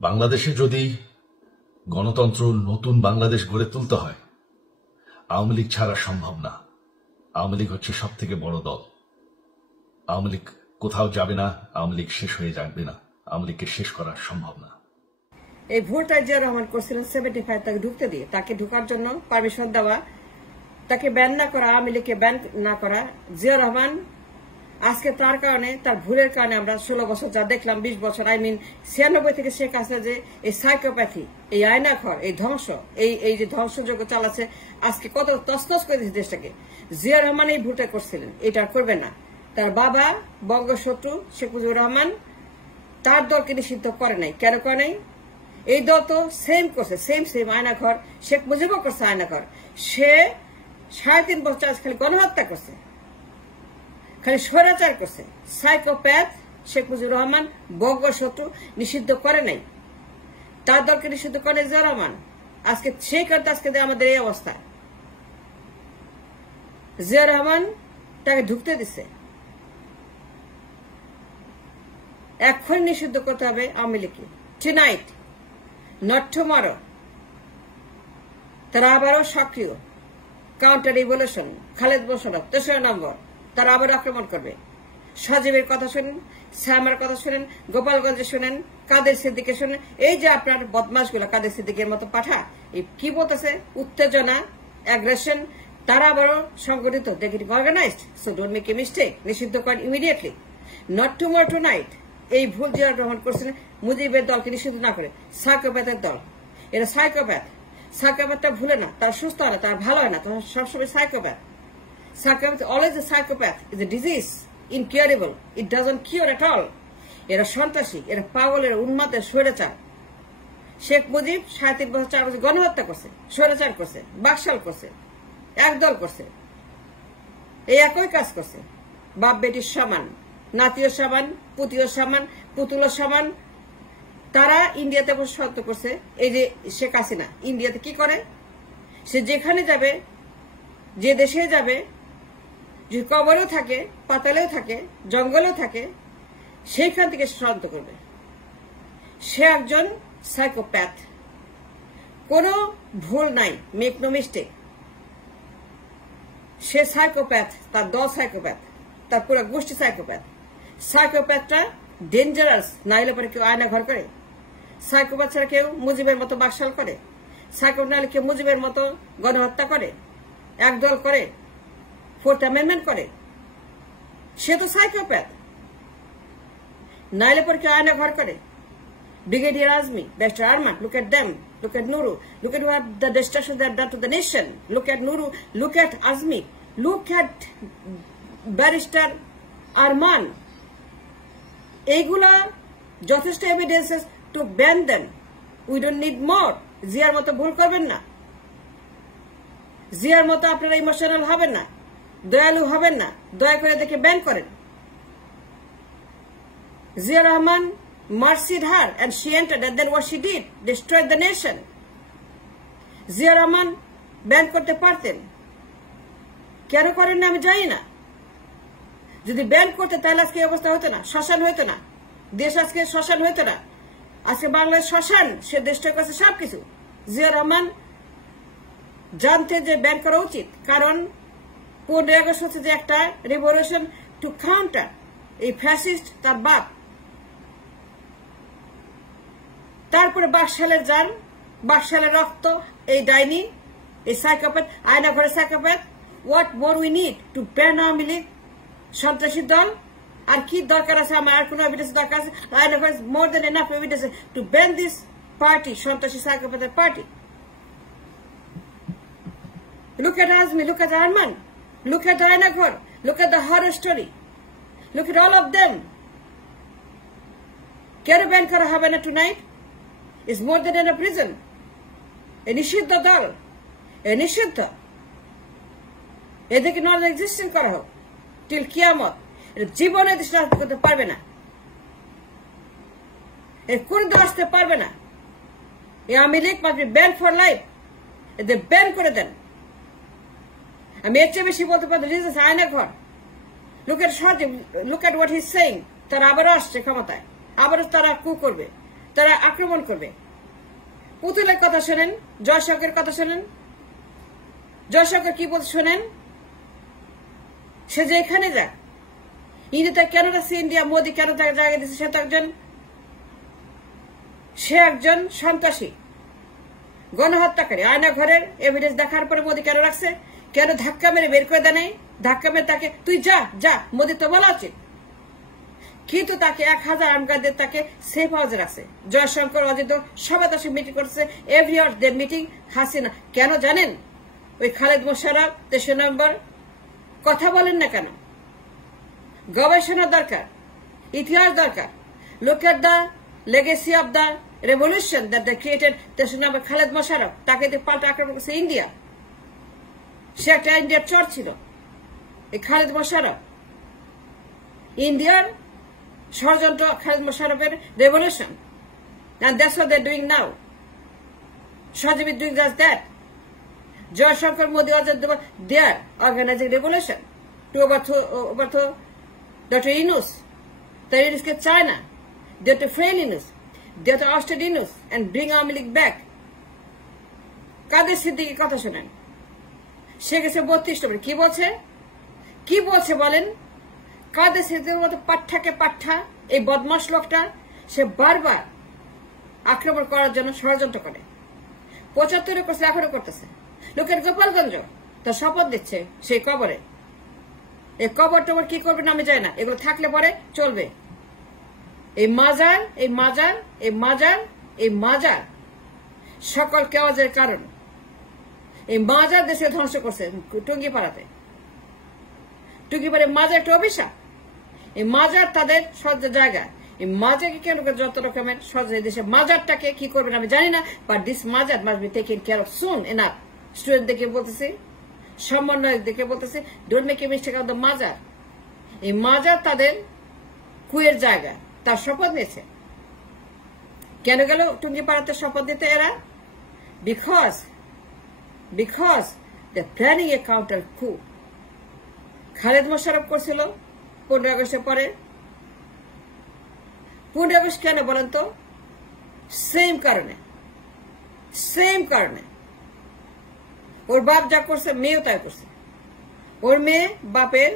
বাংলাদেশে যদি গণতন্ত্র নতুন বাংলাদেশ গড়ে তুলতে হয়, আওয়ামী লীগ ছাড়া সম্ভব না। আওয়ামী লীগ হচ্ছে সব থেকে বড় দল। আওয়ামী লীগ কোথাও যাবে না, আওয়ামী লীগ শেষ হয়ে যাবে না, আওয়ামী লীগকে শেষ করা সম্ভব না। এই ভোটটা জিয়া রহমান করছিলেন 75 তাকে ঢুকতে দিয়ে, তাকে ঢুকার জন্য পারমিশন দেওয়া, তাকে ব্যান না করা, আওয়ামী লীগকে ব্যান না করা। জিয়া রহমান আজকে তার কারণে, তার ভুলের কারণে আমরা 16 বছর যা দেখলাম, 20 বছর, 96 থেকে শেখ হাসিনা যে এই সাইকোপ্যাথি, এই আয়নাঘর, এই ধ্বংস, এই যে ধ্বংসযজ্ঞ চালাচ্ছে, আজকে কত তছনছ করে দিচ্ছে দেশটাকে। জিয়া রহমান এই ভুলটা করছিলেন, এটা করবে না। তার বাবা বঙ্গশত্রু শেখ মুজিবুর রহমান তার দলকে নিষিদ্ধ করে নাই। কেন করে নাই? এই দল তো সেম করছে, সেম আয়নাঘর। শেখ মুজিবও করছে আয়নাঘর। সে 3.5 বছর খালি গণহত্যা করছে, খালি স্বৈরাচার করছে। সাইকোপ্যাথ শেখ মুজিবুর রহমান বঙ্গশত্রু নিষিদ্ধ করে নাই, তার দলকে নিষিদ্ধ করে জিয়া রহমান। আজকে সেই কারণে আজকে আমাদের এই অবস্থা। জিয়া রহমান তাকে ঢুকতে দিছে, এখন নিষিদ্ধ করতে হবে আওয়ামী লীগকে। Tonight, not tomorrow. তারা আবারও সক্রিয়, কাউন্টার রিভলিউশন, খালেদ মোশাররফ 3রা নম্বর, তারা আবার আক্রমণ করবে। সজীবের কথা শুনেন, শ্যামার কথা শুনেন, গোপালগঞ্জে শুনেন, কাদের সিদ্দিকে শুনেন। এই যে আপনার বদমাশগুলো, কাদের সিদ্দিকের মতো পাঠা, এই কি বলতেছে? উত্তেজনা, অ্যাগ্রেশন, তারা আবারও সংগঠিত, দেখি organised. So don't make a mistake, নিষিদ্ধ করেন ইমিডিয়েটলি। Not tomorrow, tonight. এই ভুল জিয়া রহমান করছেন, মুজিবের দলকে নিষিদ্ধ না করে। সাইকোপ্যাথের দল, এরা সাইকোপ্যাথ। সাইকোপ্যাথটা ভুলে না, তারা সুস্থ হয় না, তারা ভালো হয় না, তারা সবসময় psychopath. Psychopath, always a psychopath, is a disease, incurable. It doesn't cure at all. এরা সন্ত্রাসী, এরা পাগল, এরা উন্মাদ, স্বৈরাচার। শেখ মুজিব 37 বছর 4 বছর গণহত্যা করছে, স্বৈরাচার করছে, বাকশাল করছে, একদল করছে। এই একই কাজ করছে। বাপ বেটির সমান, নাতিও সমান, পুতিও সমান, পুতুলও সমান। তারা ইন্ডিয়াতে সত্য করছে। এই যে শেখ হাসিনা ইন্ডিয়াতে কি করে? সে যেখানে যাবে, যে দেশে যাবে, যে কবরেও থাকে, পাতালেও থাকে, জঙ্গলেও থাকে, সেইখান থেকে শান্ত করবে। সে একজন সাইকোপ্যাথ, কোনো ভুল নাই, মেক নো মিস্টেক। সে সাইকোপ্যাথ, তার দল সাইকোপ্যাথ, তার পুরো গোষ্ঠী সাইকোপ্যাথ। সাইকোপ্যাথটা ডেঞ্জারাস, না হলে পরে কেউ আয়না ঘর করে? সাইকোপ্যাথ ছাড়া কেউ মুজিবের মতো বাকশাল করে? সাইকোপ্যাথ না হলে কেউ মুজিবের মতো গণহত্যা করে, একদল করে, 4th অ্যামেন্ডমেন্ট করে? সে তো সাইকোপ্যাথ। নাইলে পর কেউ আয়না ঘর করে? Brigadier Azmi, barrister Arman, look at them, look at Nuru, look at what the destruction they have done to the nation. Look at Nuru, look at Azmi, look at barrister Arman. এইগুলা যথেষ্ট এভিডেন্সেস টু ব্যান দেন। We don't need more. জিয়ার মতো ভুল করবেন না, জিয়ার মতো আপনারা ইমোশনাল হবেন না, দয়ালু হবেন না। দয়া করে দেখে ব্যান করেন। Zia Rahman mercied her and she entered, and then what she did, destroyed the nation. Zia Rahman ban করতে পারতেন, কেন করেন না আমি জানি না। যদি ব্যান করতে তাহলে আজকে অবস্থা হতো না, শ্মশান হইতো না, দেশ আজকে শ্মশান হইতো না। আজকে বাংলাদেশ শ্মশান, সে দেশটা কাছে সবকিছু। জিয়া রহমান জানতেন যে ব্যান করা উচিত, কারণ 15 আগস্ট হচ্ছে যে একটা রিভলিউশন টু কাউন্টার এই ফ্যাসিস্ট তার বাপ। তারপরে বাকশালের যান, বাকশালের রক্ত, এই ডাইনি, এই সাইকোপ্যাথ, আয়না ঘরে psychopath. What more we need to ban Awami League, সন্ত্রাসী দল? আর কি দরকার আছে? আমার আর কোন এভিডেন্স দরকার আছে? আয়না ঘরে more than enough evidence to ban this party, সন্ত্রাসী সাইকোপ্যাথের party. Look at Azmi, look at Arman, look at Aina Ghor, look at the horror story, look at all of them. কেন ব্যান করা হবে না tonight? Is more than in a prison. এ নিষিদ্ধ দল, এ নিষিদ্ধ। এদেরকে নন এক্সিস্টেন্ট করা হোক টিল কিয়ামত। জীবনে দেশ রাজনীতি করতে পারবে না, এর কোন দল আসতে পারবে না। এই Awami League must be ban for life. এদের ব্যান করে দেন। আমি এর চেয়ে বেশি বলতে পারি। আয়না ঘর, look at Sajib, look at what he is saying. তারা আবারও আসছে ক্ষমতায়, আবারও তারা কু করবে। তারা আক্রমণ করবে। পুতুলের কথা শোনেন, জয়শঙ্করের কথা শোনেন। জয়শঙ্কর কি বলতে শোনেন, সে যে এখানে যাক, ইন্ডিয়াতে কেন রাখছে, ইন্ডিয়া মোদী কেন তাকে জায়গা দিচ্ছে, সে একজন সন্ত্রাসী, গণহত্যাকারী। আয়না ঘরের এভিডেন্স দেখার পরে মোদী কেন রাখছে, কেন ধাক্কা মেরে বের করে দেয়, ধাক্কা মেরে তাকে তুই যা যা, মোদী তো বলা উচিত, কিন্তু তাকে 1000 আর্মগার্ডদের তাকে সেফ হাউসে রাখছে। জয়শঙ্কর, অজিত সবাই তার মিটিং করছে, এভরি আওয়ার দে মিটিং। হাসিনা কেন জানেন, ওই খালেদ মোশাররফ 23 নম্বর কথা বলেন না কেন? গবেষণা দরকার, ইতিহাস দরকার। Look at the legacy of the revolution that they created. 23 নম্বর খালেদ মোশাররফ, তাকে পাল্টা আক্রমণ করছে ইন্ডিয়া। সে একটা ইন্ডিয়ার চর ছিল, এই খালেদ মোশাররফ। ইন্ডিয়ার ষড়যন্ত্র, খালেদ মোশাররফের revolution, and that's what they're doing now. Shajib is doing just that. Jayashankar, Modi, they are organizing revolution to overthrow Dr. Yunus. They have to China. They have to fail Yunus. They have to oust Yunus and bring Awami League back. কাদের সিদ্দিকীর কথা শোনেন, সে গেছে 32 নম্বর। কি বলছে বলেন? কাদের সিদ্দিকীর মতো পাঠ্যাকে পাঠ্যা, এই বদমাশ লোকটা, সে বারবার আক্রমণ করার জন্য ষড়যন্ত্র করে। 75 করছে, এখনো করতেছে। লোকের গোপালগঞ্জ তার শপথ দিচ্ছে সেই কবরে। এই কবর টবর কি করবেন আমি জানি না, এগুলো থাকলে পরে চলবে। এই মাজার সকল কেওয়াজের কারণ। এই মাজার দেশে ধ্বংস করছে টুঙ্গিপাড়াতে। টুঙ্গিপাড়ায় মাজার একটা অভিশাপ। এই মাজার তাদের সহ্য জায়গা। এই মাজারকে কেন যত রকমের সহ্য, দেশে মাজারটাকে কি করবেন আমি জানি না, বাট দিস মাজার must be taken care of soon enough. Student দেখে বলতেছি, সমন্বয়ক দেখে বলতেছি, don't make a mistake of the মাজার। এই মাজার তাদের কুয়ের জায়গা, তার শপথ নিয়েছে। কেন গেল টুঙ্গিপাড়াতে শপথ দিতে এরা? Because they planning a counter coup. Khaled Mosharraf করছিল 15 আগস্টের পরে। 15 আগস্ট কেন বলেন তো? সেম কারণে। ওর বাপ যা করছে, মেয়েও তাই করছে। ওর মেয়ে বাপের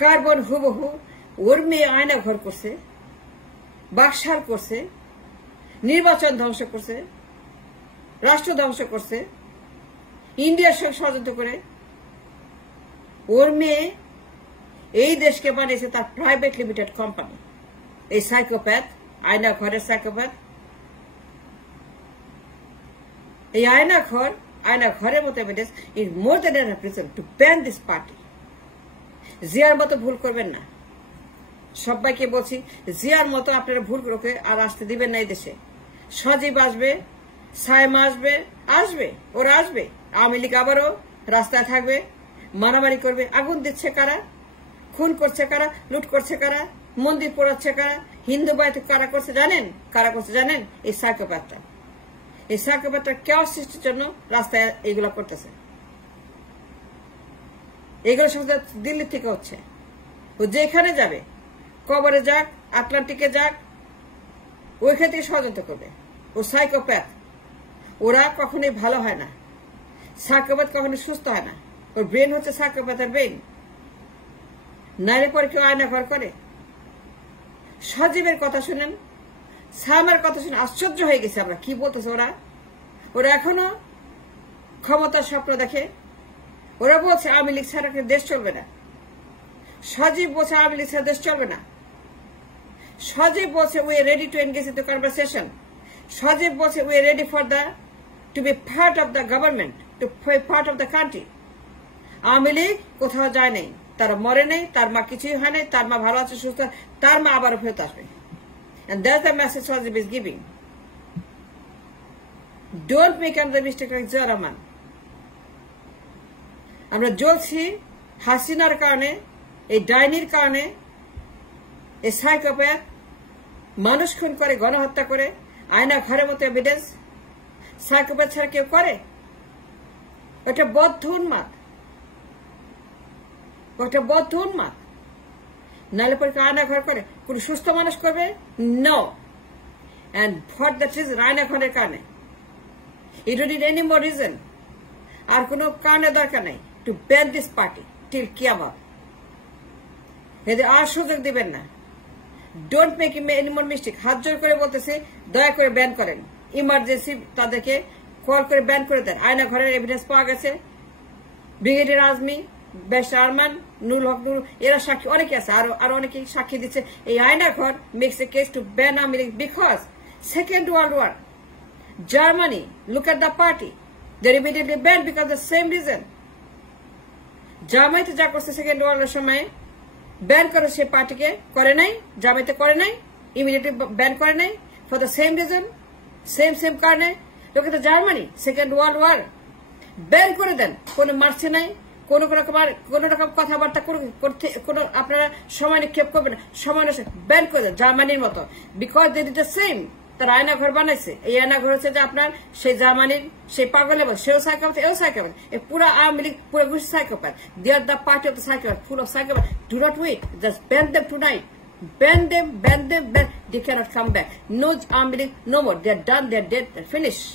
কার্বন হুবহু, ওর মেয়ে আয়না ঘর করছে, বাকশাল করছে, নির্বাচন ধ্বংস করছে, রাষ্ট্র ধ্বংস করছে, ইন্ডিয়ার সঙ্গে ষড়যন্ত্র করে। ওর মেয়ে এই দেশকে বানিয়েছে তার প্রাইভেট লিমিটেড কোম্পানি। এই সাইকোপ্যাথ, আয়না ঘরের সাইকোপ্যাথ। এই আয়না ঘরের মতো evidence is more than enough reason to ban this party. জিয়ার মতো ভুল করবেন না, সবাইকে বলছি, জিয়ার মতো আপনারা ভুল করে আর আসতে দিবেন না এই দেশে। সজীব আসবে, সাইমা আসবে, ওরা আসবে। আওয়ামী লীগ আবারও রাস্তায় থাকবে, মারামারি করবে। আগুন দিচ্ছে কারা, খুন করছে কারা, লুট করছে কারা, মন্দির পোড়াচ্ছে কারা, হিন্দু বাড়িতে কারা করছে জানেন? এই সাইকোপ্যাথটা কেওয়াস সৃষ্টির জন্য রাস্তায় এইগুলো করতেছে। এইগুলো সব দিল্লি থেকে হচ্ছে। ও যেখানে যাবে, কবরে যাক, আটলান্টিকে যাক, ওইখান থেকে ষড়যন্ত্র করবে। ও সাইকোপ্যাথ। ওরা কখনোই ভালো হয় না, সাইকোপ্যাথ কখনো সুস্থ হয় না। ওর ব্রেন হচ্ছে সাইকোপ্যাথের ব্রেন। নারী পরে কেউ আয়না ঘর করে? সজীবের কথা শুনেন, সামার কথা শুনে আশ্চর্য হয়ে গেছে আমরা। কি বলতেছে ওরা এখনো ক্ষমতার স্বপ্ন দেখে। ওরা বলছে আওয়ামী লীগ ছাড়া দেশ চলবে না। সজীব বলছে আওয়ামী লীগ ছাড়া দেশ চলবে না। সজীব বলছে we are ready to engage in the conversation. Sajeeb বলছে we are ready for the to be part of the government, to be part of the country. Awami League কোথাও যায় নাই, তারা মরে নেই, তার মা কিছুই হয় নাই, তার মা ভালো আছে, সুস্থ, তার মা আবারও ফেরত আসবে। And that's the message Sajib is giving. Don't make another mistake like Zia Rahman. আমরা জ্বলছি হাসিনার কারণে, এই ডাইনির কারণে। এই সাইকোপ্যাথ মানুষ খুন করে, গণহত্যা করে, আয়না ঘরের মতো এভিডেন্স। সাইকোপ্যাথ ছাড়া কেউ করে? ওটা বদ্ধ উন্মাদ। নাহলে পরে আয়না ঘর করে কোন সুস্থ মানুষ করবে? No. and for that reason আয়না ঘরের কারণে you don't need any more reason আর কোনো কারণে দরকার নাই to ban this party till কিয়ামত যদি আর সুযোগ দিবেন না don't make any more mistake হাত জোর করে বলতেছে দয়া করে ব্যান করেন ইমার্জেন্সি তাদেরকে কল করে ব্যান করে দেন আয়না ঘরের এভিডেন্স পাওয়া গেছে ব্রিগেডিয়ার আজমি বেশর আরমান নুরুল হক নুরু এরা সাক্ষী অনেকে আছে আরো অনেকে সাক্ষী দিচ্ছে এই আয়না ঘর makes a case to ban Awami League because second world war Germany look at the party they immediately ban because the same reason জার্মানিতে যা করছে সেকেন্ড ওয়ার্ল্ডের সময় ব্যান করে সে পার্টিকে করে নাই জামায়াতে করে নাই ইমিডিয়েটলি ব্যান করে নাই for the same reason same কারণে লোকে তো Germany second world war ban করে দেন কোনো মারছে নাই কোন রকম কথাবার্তা করতে কোনো আপনারা সময় নিক্ষেপ করবেন সময় ব্যান করে দেন জার্মানির মতো because they did the same তার আয়না ঘর বানাইছে এই আয়না ঘর হচ্ছে যে আপনার সেই জার্মানির সেই পাগল এবং সেও সাইকোপ্যাথ এও সাইকোপ্যাথ এই পুরো আওয়ামী লীগ পুরো ঘুষি psychopath they are the party of the psychopath full of psychopath do not wait just ban them tonight ban them they cannot come back no army league no more they're done they're dead they're finished